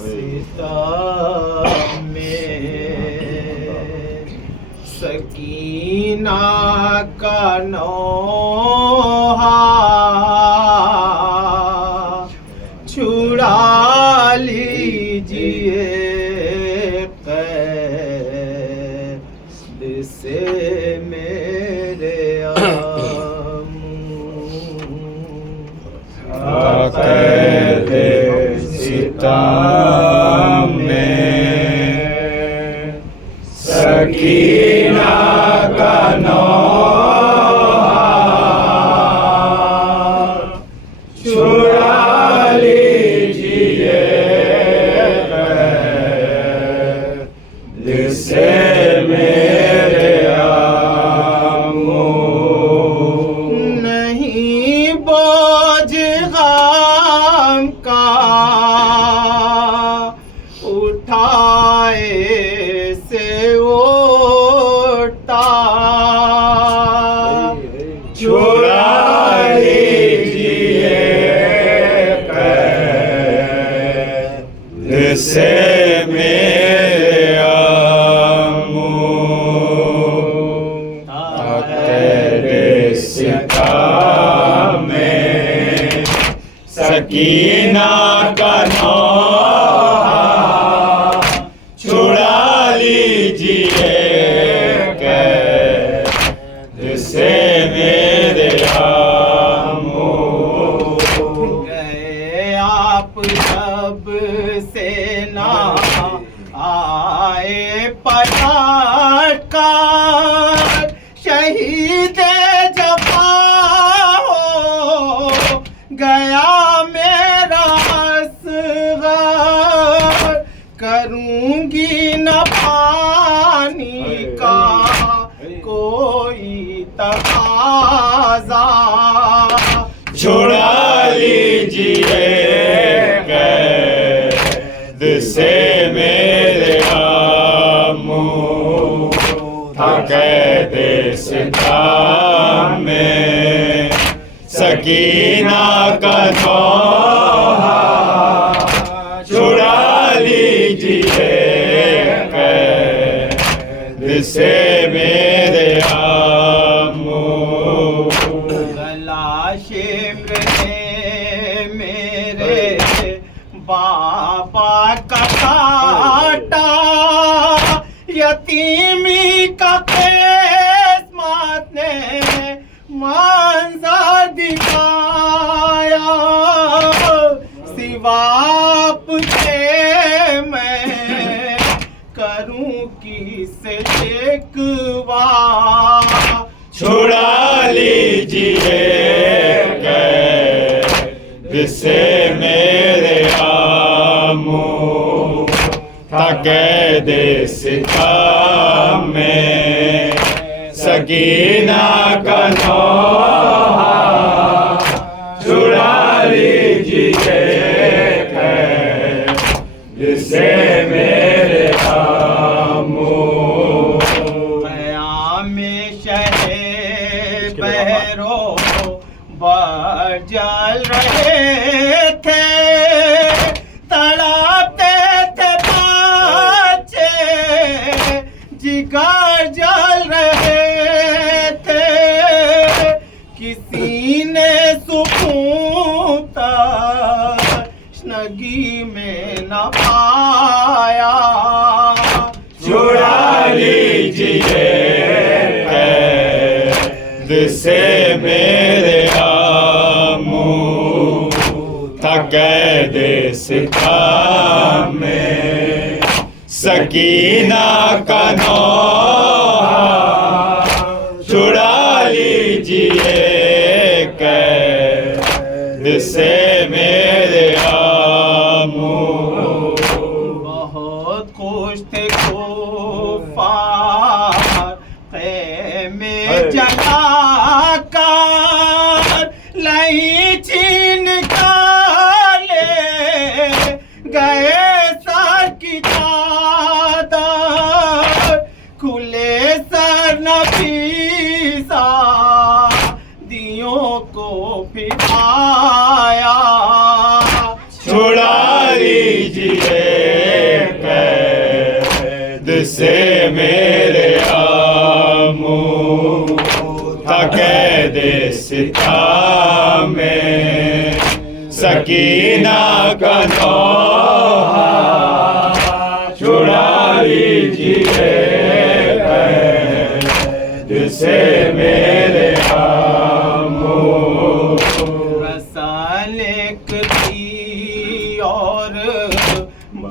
सीता में सकीना का नौहा छुड़ा लीजिए कैद से मेरे कैद सितम में सकीना का नौहा छुड़ा लीजिए कैद से मेरे आमो। नहीं बोझ गम का उठाए से उठता छुड़ा लीजिए कैद से मेरे आमो। तेरे सितम में सकीना का नौहा छुड़ा लीजिए कैद से मेरे आमो। गए आप जब से ना आए पलट कर शहीद जफा हो गया मेरा असग़र। करूँगी न पानी का कोई तकाज़ा छुड़ा लीजिए कैद से मेरे आमो। था कैद सितम में सकीना का नौहा छुड़ा लीजिए कैद से मेरे आमो। गलाशे मेरे बाबा का काटा यतीमी का किस्मत ने मंजर दिखाया। सिवा आपके मैं करूं किसे शिकवा। छुड़ा लीजिए कैद से मेरे आमो। था कैद सितम में सकीना का नौहा छुड़ा लीजिए कैद से मेरे आमो। में शहे बहरो जल रहे थे तड़पते थे बच्चे जिगर जल रहे थे। किसी ने सुकून तशनगी में न पाया। छुड़ा लीजिए कैद से मेरे आमो। था कैद सितम में सकीना का नौहा छुड़ा लीजिए कैद से मेरे आमो। बहुत खुश थे कुफ़ार ख़ैमे जला कर लई छीन कर ले गए सर की चादर। खुले सर नफीसा दियों को फिराया। छुड़ा लीजिए कैद से मेरे आमू था कैद सिता में सकीना का नौहा छुड़ा लीजिए कैद से मेरे आमू रसाल की और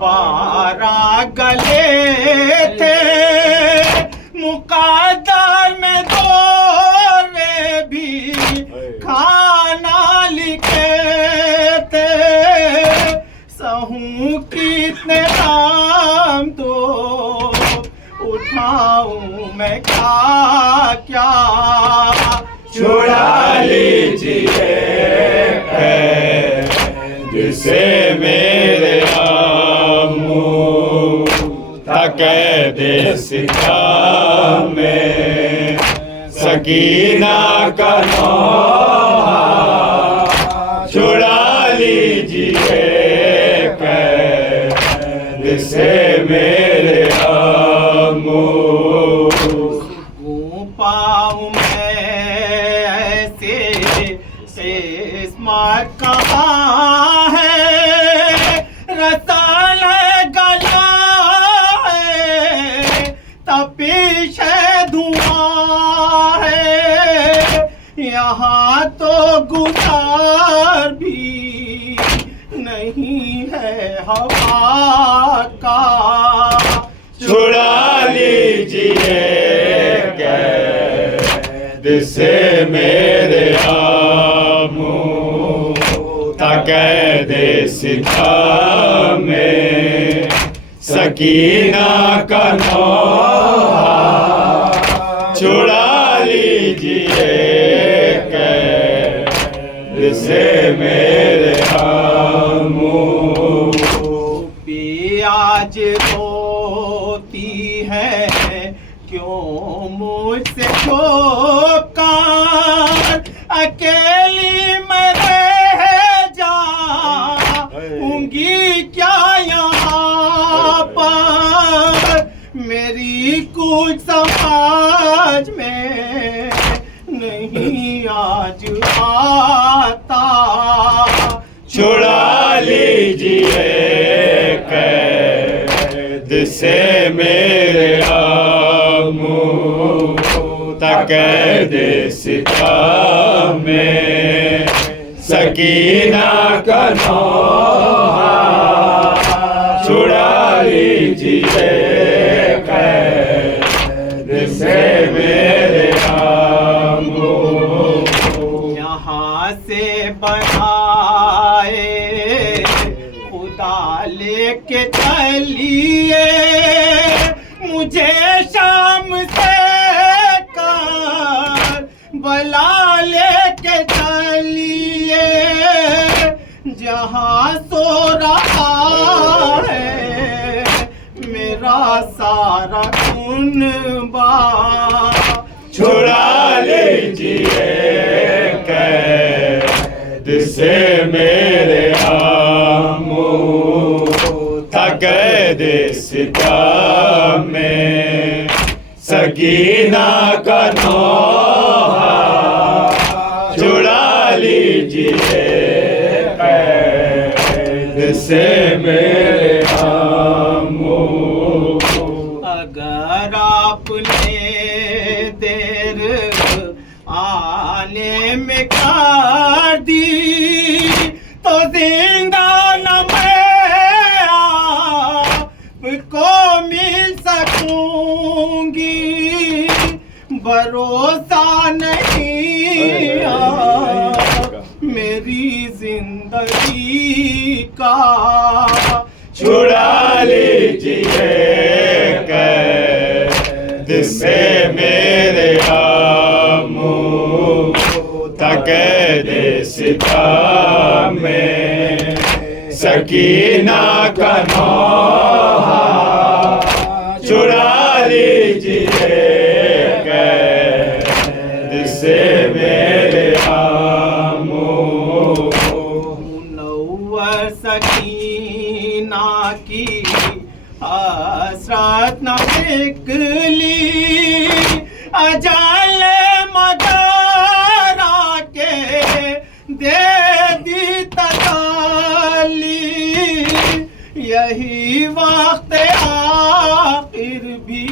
12 गले थे मुक़द्दर में दौरे भी खाना लिखे थे सहूं कितने नाम तो उठाऊं मैं क्या क्या छुड़ा लीजिए कैद से मेरे आमू था कैद सिता में सकीना का नौहा छुड़ा लीजिए कैद से मेरे आमू पाऊं मैं ऐसे इस्मात कहाँ है रसाल गला है तपिश है धुआं है यहाँ तो गुजार भी नहीं है हवा का छुड़ा लीजिए कैद से मेरे आमू था कैद सिता में सकीना का नौहा छुड़ा लीजिए कैद से मेरे आमू आज रोती है क्यों मुझसे ठोकर अकेली मैं रह जाऊंगी क्या यहाँ पर मेरी कुछ समाज में नहीं आज आता छुड़ा लीजिए कैद से मेरे आमू था कैद सिता में सकीना का नौहा छुड़ा लीजिए कैद से मेरे आमू यहाँ से बनाए खुदा लेके चलिए मुझे शाम से कर बला लेके चलिए जहाँ सो रहा है मेरा सारा कुनबा छुड़ा लीजिए कैद से मेरे आमू था कैद सिता में सकीना का नौहा छुड़ा लीजिए कैद से मेरे आमू अगर आपने देर आने में कर दी तो जिंदा न मैं आपको मिल सकूंगी भरोसा नहीं मेरी जिंदगी का छुड़ा लीजिए कैद से मेरे आमू था कैद सिता में सकीना का नौहा छुड़ा लीजिए कैद से मेरे आमू मुनव्वर सकीना सकीना की हसरत न निकली अजाल मदारा के दे दी तसल्ली यही वक्त आखिर भी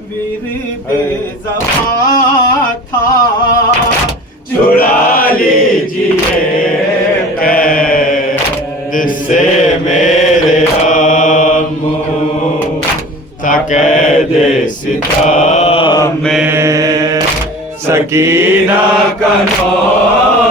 विरदे ज़फ़ा था छुड़ा लीजिए कैद से मेरे आमू था कैद सितम में सकीना का नौर